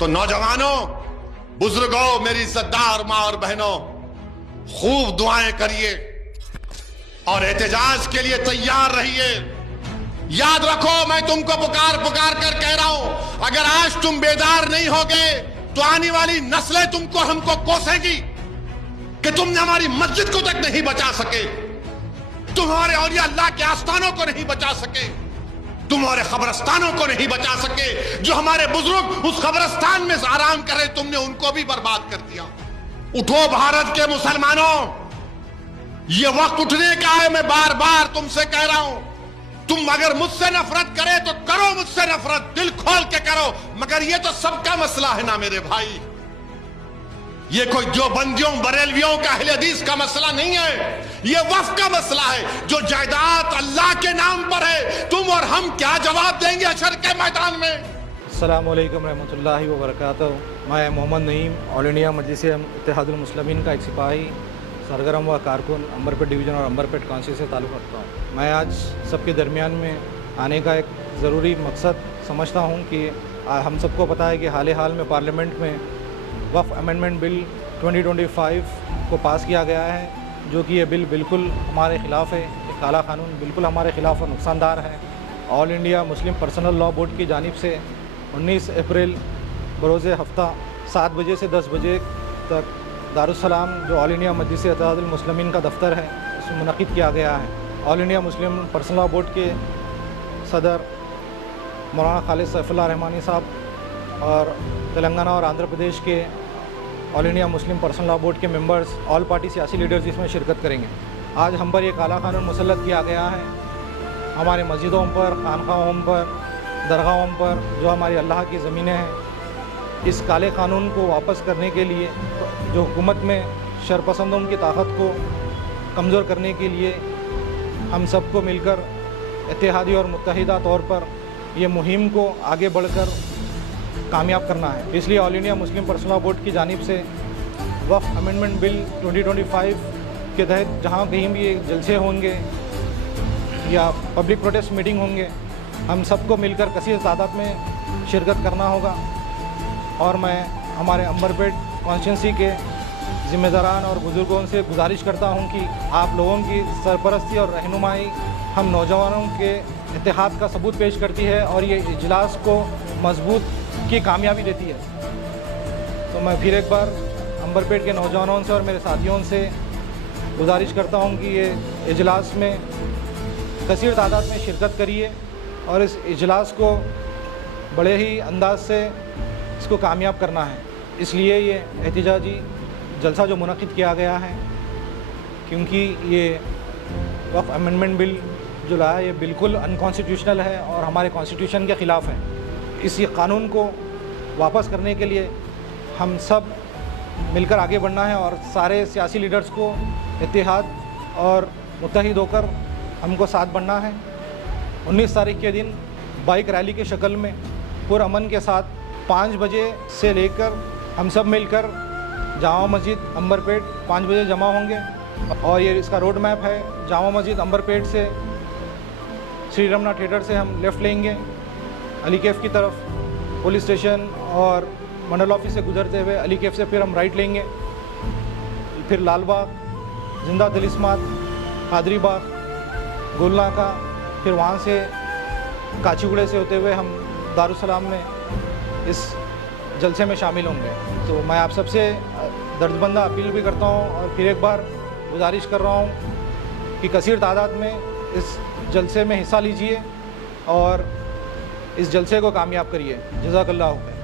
तो नौजवानों, बुजुर्गों, मेरी इज्जतदार मां और बहनों, खूब दुआएं करिए और एहतजाज के लिए तैयार रहिए। याद रखो, मैं तुमको पुकार पुकार कर कह रहा हूं, अगर आज तुम बेदार नहीं होगे तो आने वाली नस्लें तुमको हमको कोसेंगी कि तुमने हमारी मस्जिद को तक नहीं बचा सके, तुम हमारे औलिया अल्लाह के आस्थानों को नहीं बचा सके, तुम हमारे कब्रस्तानों को नहीं बचा सके। जो हमारे बुजुर्ग उस कब्रस्तान में आराम कर रहे, तुमने उनको भी बर्बाद कर दिया। उठो भारत के मुसलमानों, ये वक्त उठने का है। मैं बार बार तुमसे कह रहा हूं, तुम अगर मुझसे नफरत करे तो करो मुझसे नफरत, दिल खोल के करो, मगर ये तो सबका मसला है ना मेरे भाई। ये कोई जो बंदियों बरेलवियों का अहले हदीस का मसला नहीं है, ये वक्फ का मसला है। जो जायदाद अल्लाह के नाम पर है, तुम और हम क्या जवाब देंगे हशर के मैदान में। अस्सलामु अलैकुम रहमतुल्लाहि व बरकातहू। मैं मोहम्मद नईम ऑल इंडिया मजलिस इत्तेहादुल मुस्लिमीन का एक सिपाही, सरगर्म व कारकुन अंबरपेट डिवीज़न और अंबरपेट काउंसिल से ताल्लुक़ रखता हूँ। मैं आज सबके दरमियान में आने का एक ज़रूरी मकसद समझता हूँ कि हम सबको पता है कि हाल में पार्लियामेंट में वक्फ अमेंडमेंट बिल 2025 को पास किया गया है, जो कि ये बिल बिल्कुल हमारे ख़िलाफ़ है। ये काला कानून बिल्कुल हमारे ख़िलाफ़ और नुकसानदार है। All India Muslim personal law board की जानिब से 19 अप्रैल बरोज़ हफ्ता 7 बजे से 10 बजे तक दारुस्सलाम, जो ऑल इंडिया मजलिस इत्तेहादुल मुस्लिमीन का दफ्तर है, उसमें मुनक़िद किया गया है। All India Muslim personal law board के सदर मौलाना खालिद सैफुल्लाह रहमानी साहब और तेलंगाना और आंध्र प्रदेश के all India Muslim personal law board के मेंबर्स, ऑल पार्टी सियासी लीडर्स इसमें शिरकत करेंगे। आज हम पर यह काला कानून मुसल्लत किया गया है हमारे मस्जिदों पर, खानखाहों पर, दरगाहों पर, जो हमारी अल्लाह की ज़मीनें हैं। इस काले कानून को वापस करने के लिए, जो हुकूमत में शरपसंदों की ताकत को कमज़ोर करने के लिए हम सबको मिलकर इत्तेहादी और मुत्तहिदा तौर पर ये मुहिम को आगे बढ़कर कामयाब करना है। इसलिए all India Muslim personal law board की जानिब से वक्फ अमेंडमेंट बिल 2025 के तहत जहाँ कहीं भी जलसे होंगे या पब्लिक प्रोटेस्ट मीटिंग होंगे, हम सबको मिलकर कसीर तादाद में शिरकत करना होगा। और मैं हमारे अंबरपेट कॉन्स्टिट्यूंसी के ज़िम्मेदारान और बुज़ुर्गों से गुजारिश करता हूं कि आप लोगों की सरपरस्ती और रहनुमाई हम नौजवानों के इत्तेहाद का सबूत पेश करती है और ये इजलास को मजबूत की कामयाबी देती है। तो मैं फिर एक बार अंबरपेट के नौजवानों से और मेरे साथियों से गुजारिश करता हूं कि ये इजलास में कसीर तादाद में शिरकत करिए और इस इजलास को बड़े ही अंदाज से इसको कामयाब करना है। इसलिए ये एहतिजाजी जलसा जो मुनक़िद किया गया है, क्योंकि ये वक्फ अमेंडमेंट बिल जो लाया ये बिल्कुल अनकॉन्स्टिट्यूशनल है और हमारे कॉन्स्टिट्यूशन के ख़िलाफ़ है। इस कानून को वापस करने के लिए हम सब मिलकर आगे बढ़ना है और सारे सियासी लीडर्स को इत्तेहाद और मुत्तहिद होकर हमको साथ बढ़ना है। 19 तारीख के दिन बाइक रैली की शक्ल में पुरअमन के साथ 5 बजे से लेकर हम सब मिलकर जामा मस्जिद अंबरपेट 5 बजे जमा होंगे। और ये इसका रोड मैप है। जामा मस्जिद अंबरपेट से श्री रमना थिएटर से हम लेफ़्ट लेंगे अली कैफ़ की तरफ, पुलिस स्टेशन और मंडल ऑफिस से गुजरते हुए अली कैफ़ से फिर हम राइट लेंगे, फिर लाल बाग, जिंदा तिलिस्मात, कादरी बाग, गोलनाका, फिर वहाँ से काचीगुड़े से होते हुए हम दारुस्सलाम में इस जलसे में शामिल होंगे। तो मैं आप सबसे दर्दबंदा अपील भी करता हूँ और फिर एक बार गुजारिश कर रहा हूँ कि कसीर तादाद में इस जलसे में हिस्सा लीजिए और इस जलसे को कामयाब करिए। जज़ाकल्लाह।